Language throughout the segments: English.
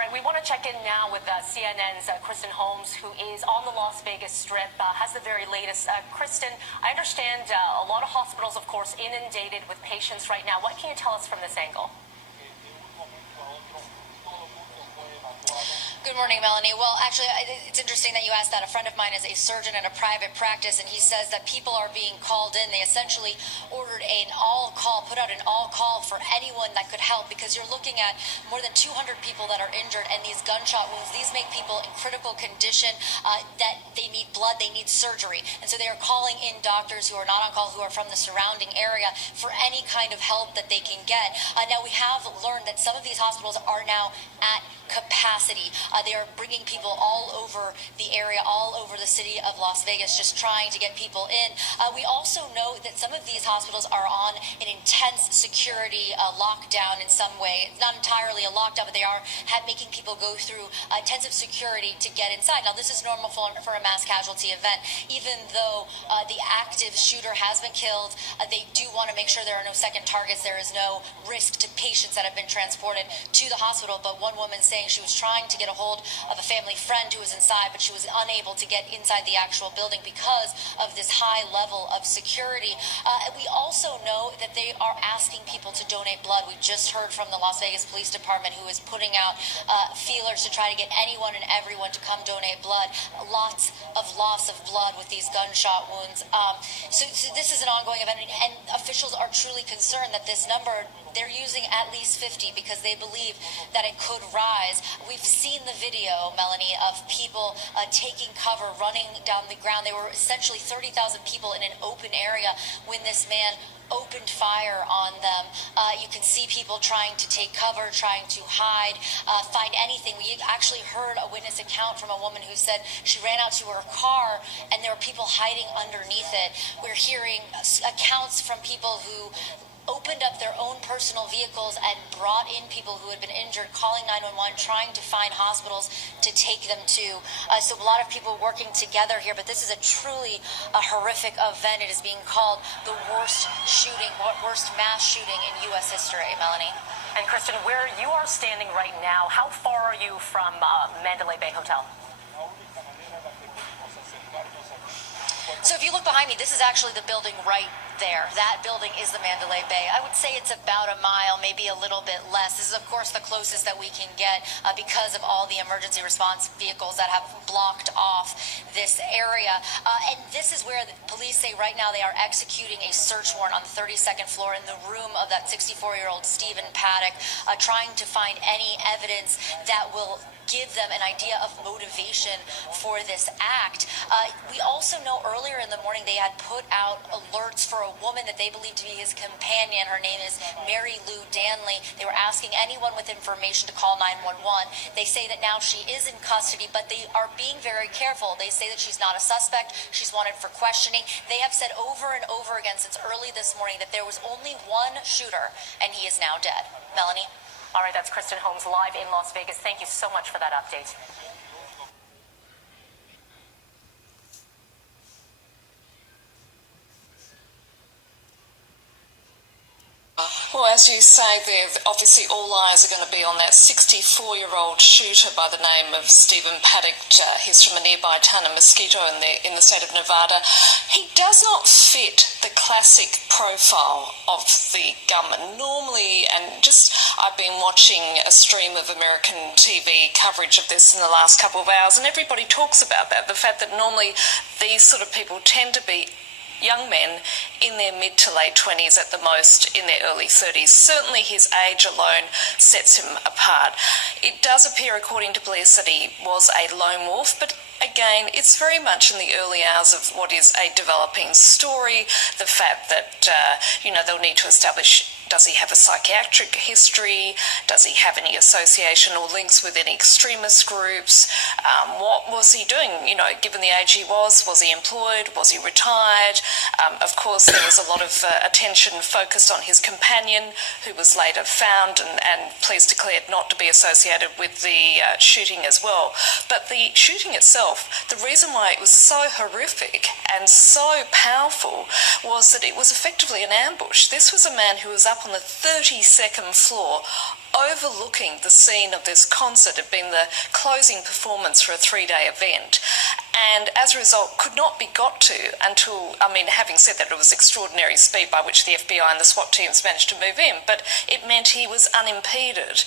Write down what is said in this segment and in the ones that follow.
All right, we want to check in now with CNN's Kristen Holmes, who is on the Las Vegas Strip, has the very latest. Kristen, I understand a lot of hospitals, of course, inundated with patients right now. What can you tell us from this angle? Good morning, Melanie. Well, actually, it's interesting that you asked that. A friend of mine is a surgeon in a private practice, and he says that people are being called in. They essentially ordered an all-call, put out an all-call for anyone that could help, because you're looking at more than 200 people that are injured, and these gunshot wounds, these make people in critical condition, that they need blood, they need surgery. And so they are calling in doctors who are not on call, who are from the surrounding area, for any kind of help that they can get. Now, we have learned that some of these hospitals are now at capacity. They are bringing people all over the area, all over the city of Las Vegas, just trying to get people in. We also know that some of these hospitals are on an intense security lockdown in some way. It's not entirely a lockdown, but they are making people go through intensive security to get inside. Now, this is normal for a mass casualty event. Even though the active shooter has been killed, they do want to make sure there are no second targets. There is no risk to patients that have been transported to the hospital. But one woman saying she was trying to get a hold of a family friend who was inside, but she was unable to get inside the actual building because of this high level of security. We also know that they are asking people to donate blood. We just heard from the Las Vegas Police Department, who is putting out feelers to try to get anyone and everyone to come donate blood. Lots of loss of blood with these gunshot wounds. So this is an ongoing event, and officials are truly concerned that this number, they're using at least 50 because they believe that it could rise. We've seen the video, Melanie, of people taking cover, running down the ground. There were essentially 30,000 people in an open area when this man opened fire on them. You can see people trying to take cover, trying to hide, find anything. We actually heard a witness account from a woman who said she ran out to her car and there were people hiding underneath it. We're hearing accounts from people who opened up their own personal vehicles and brought in people who had been injured, calling 911, trying to find hospitals to take them to. So a lot of people working together here, but this is a truly horrific event. It is being called the worst mass shooting in U.S. history, Melanie. And Kristen, where you are standing right now, how far are you from Mandalay Bay Hotel? So if you look behind me, this is actually the building right there. That building is the Mandalay Bay. I would say it's about a mile, maybe a little bit less. This is, of course, the closest that we can get because of all the emergency response vehicles that have blocked off this area. And this is where the police say right now they are executing a search warrant on the 32nd floor in the room of that 64-year-old Stephen Paddock, trying to find any evidence that will give them an idea of motivation for this act. We also know earlier in the morning they had put out alerts for a woman that they believe to be his companion. Her name is Mary Lou Danley. They were asking anyone with information to call 911. They say that now she is in custody, but they are being very careful. They say that she's not a suspect. She's wanted for questioning. They have said over and over again since early this morning that there was only one shooter, and he is now dead. Melanie? All right, that's Kristen Holmes live in Las Vegas. Thank you so much for that update. Well, as you say there, obviously all eyes are going to be on that 64-year-old shooter by the name of Stephen Paddock. He's from a nearby town of Mosquito in the state of Nevada. He does not fit the classic profile of the gunman. Normally, and just I've been watching a stream of American TV coverage of this in the last couple of hours, and everybody talks about that, the fact that normally these sort of people tend to be young men in their mid to late 20s at the most, in their early 30s. Certainly his age alone sets him apart. It does appear, according to police, that he was a lone wolf, but again, it's very much in the early hours of what is a developing story. The fact that, they'll need to establish, does he have a psychiatric history? Does he have any association or links with any extremist groups? What was he doing? Given the age he was he employed? Was he retired? Of course, there was a lot of attention focused on his companion, who was later found and police declared not to be associated with the shooting as well. But the shooting itself, the reason why it was so horrific and so powerful was that it was effectively an ambush. This was a man who was up up on the 32nd floor, overlooking the scene of this concert. It had been the closing performance for a 3-day event, and as a result could not be got to until, having said that, it was extraordinary speed by which the FBI and the SWAT teams managed to move in, but it meant he was unimpeded,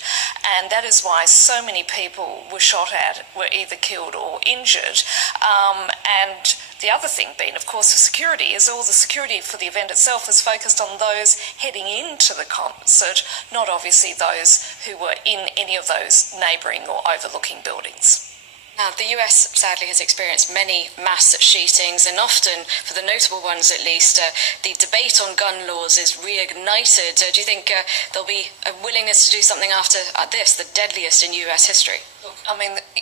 and that is why so many people were shot at, were either killed or injured. And the other thing being, of course, the security, is all the security for the event itself was focused on those heading into the concert, not obviously those who were in any of those neighbouring or overlooking buildings. Now, the US sadly has experienced many mass shootings, and often, for the notable ones at least, the debate on gun laws is reignited. Do you think there'll be a willingness to do something after this, the deadliest in US history?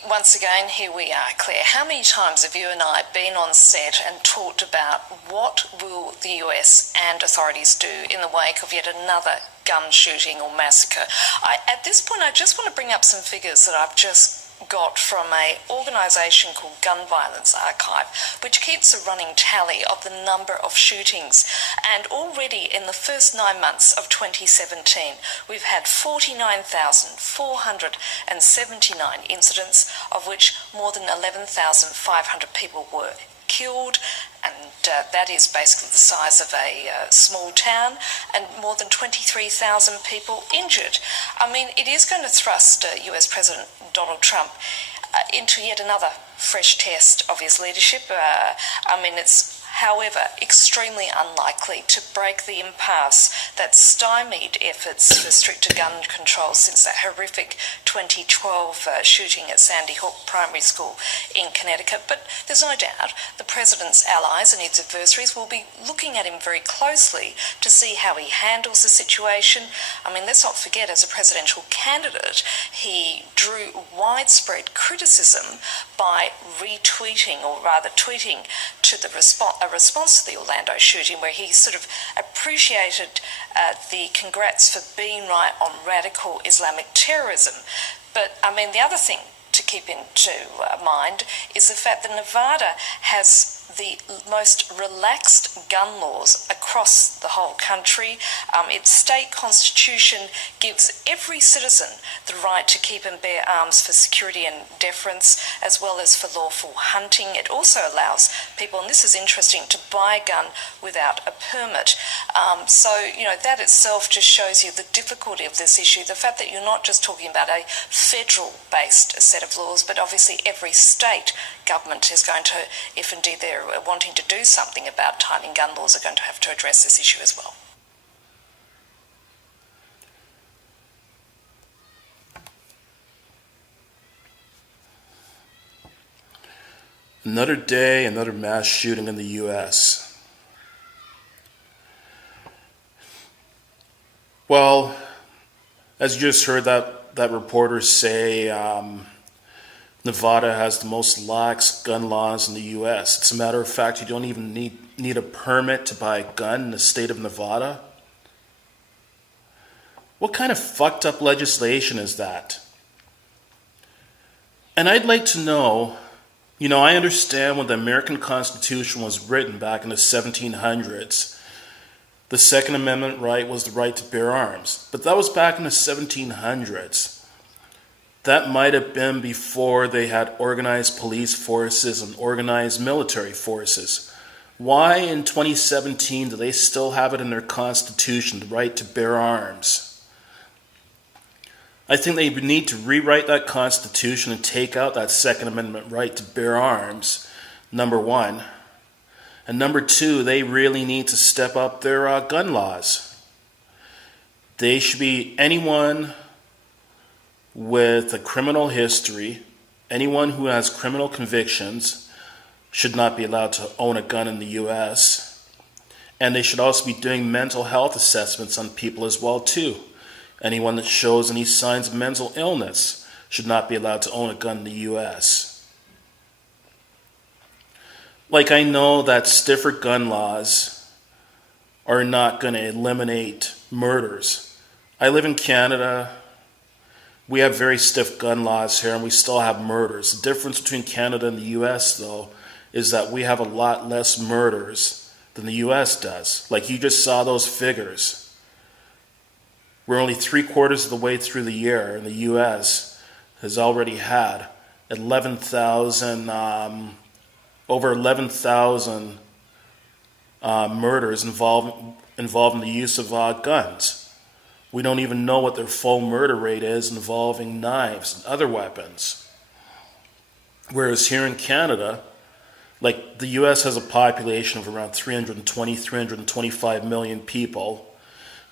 Once again, here we are, Claire. How many times have you and I been on set and talked about what will the US and authorities do in the wake of yet another gun shooting or massacre? At this point, I just want to bring up some figures that I've just got from an organisation called Gun Violence Archive, which keeps a running tally of the number of shootings. And already in the first 9 months of 2017, we've had 49,479 incidents, of which more than 11,500 people were killed, and that is basically the size of a small town, and more than 23,000 people injured. It is going to thrust US President Donald Trump into yet another fresh test of his leadership. It's, however, extremely unlikely to break the impasse that stymied efforts for stricter gun control since that horrific 2012 shooting at Sandy Hook Primary School in Connecticut. But there's no doubt the President's allies and his adversaries will be looking at him very closely to see how he handles the situation. Let's not forget, as a presidential candidate, he drew widespread criticism by retweeting, or rather tweeting, to a response to the Orlando shooting, where he sort of appreciated the congrats for being right on radical Islamic terrorism. But the other thing to keep into mind is the fact that Nevada has the most relaxed gun laws across the whole country. Its state constitution gives every citizen the right to keep and bear arms for security and defence, as well as for lawful hunting. It also allows people, and this is interesting, to buy a gun without a permit. That itself just shows you the difficulty of this issue, the fact that you're not just talking about a federal-based set of laws, but obviously every state government is going to, if indeed they're wanting to do something about tightening gun laws, are going to have to address this issue as well. Another day, another mass shooting in the U.S. Well, as you just heard that reporter say, Nevada has the most lax gun laws in the U.S. It's a matter of fact, you don't even need a permit to buy a gun in the state of Nevada. What kind of fucked up legislation is that? And I'd like to know, I understand when the American Constitution was written back in the 1700s, the Second Amendment right was the right to bear arms. But that was back in the 1700s. That might have been before they had organized police forces and organized military forces. Why in 2017 do they still have it in their Constitution, the right to bear arms? I think they need to rewrite that Constitution and take out that Second Amendment right to bear arms, number one. And number two, they really need to step up their gun laws. They should be anyone with a criminal history, anyone who has criminal convictions should not be allowed to own a gun in the U.S. And they should also be doing mental health assessments on people as well, too. Anyone that shows any signs of mental illness should not be allowed to own a gun in the U.S. I know that stiffer gun laws are not going to eliminate murders. I live in Canada. We have very stiff gun laws here, and we still have murders. The difference between Canada and the U.S., though, is that we have a lot less murders than the U.S. does. You just saw those figures. We're only 3/4 of the way through the year, and the U.S. has already had 11,000, over 11,000 murders involving the use of guns. We don't even know what their full murder rate is involving knives and other weapons. Whereas here in Canada, like the U.S. has a population of around 325 million people.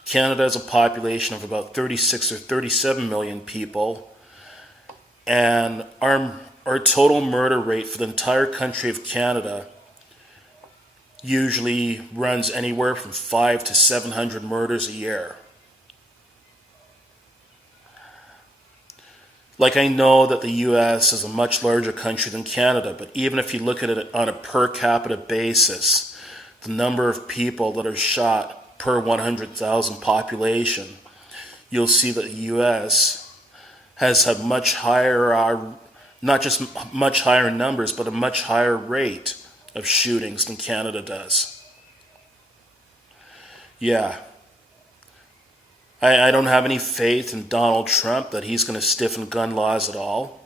Canada has a population of about 36 or 37 million people. And our total murder rate for the entire country of Canada usually runs anywhere from 500 to 700 murders a year. Like, I know that the U.S. is a much larger country than Canada, but even if you look at it on a per capita basis, the number of people that are shot per 100,000 population, you'll see that the U.S. has had much higher, not just much higher numbers, but a much higher rate of shootings than Canada does. Yeah. I don't have any faith in Donald Trump that he's going to stiffen gun laws at all.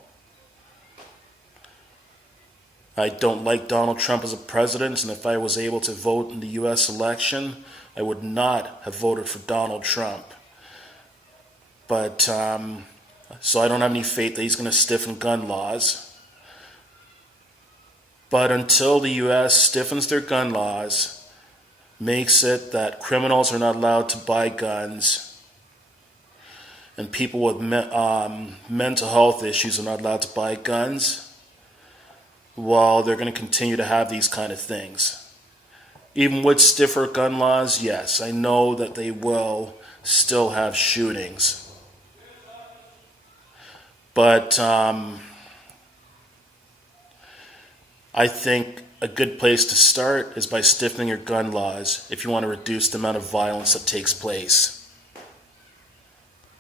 I don't like Donald Trump as a president, and if I was able to vote in the U.S. election, I would not have voted for Donald Trump. But, so I don't have any faith that he's going to stiffen gun laws. But until the U.S. stiffens their gun laws, makes it that criminals are not allowed to buy guns, and people with mental health issues are not allowed to buy guns, well, they're going to continue to have these kind of things. Even with stiffer gun laws, yes, I know that they will still have shootings. But I think a good place to start is by stiffening your gun laws if you want to reduce the amount of violence that takes place.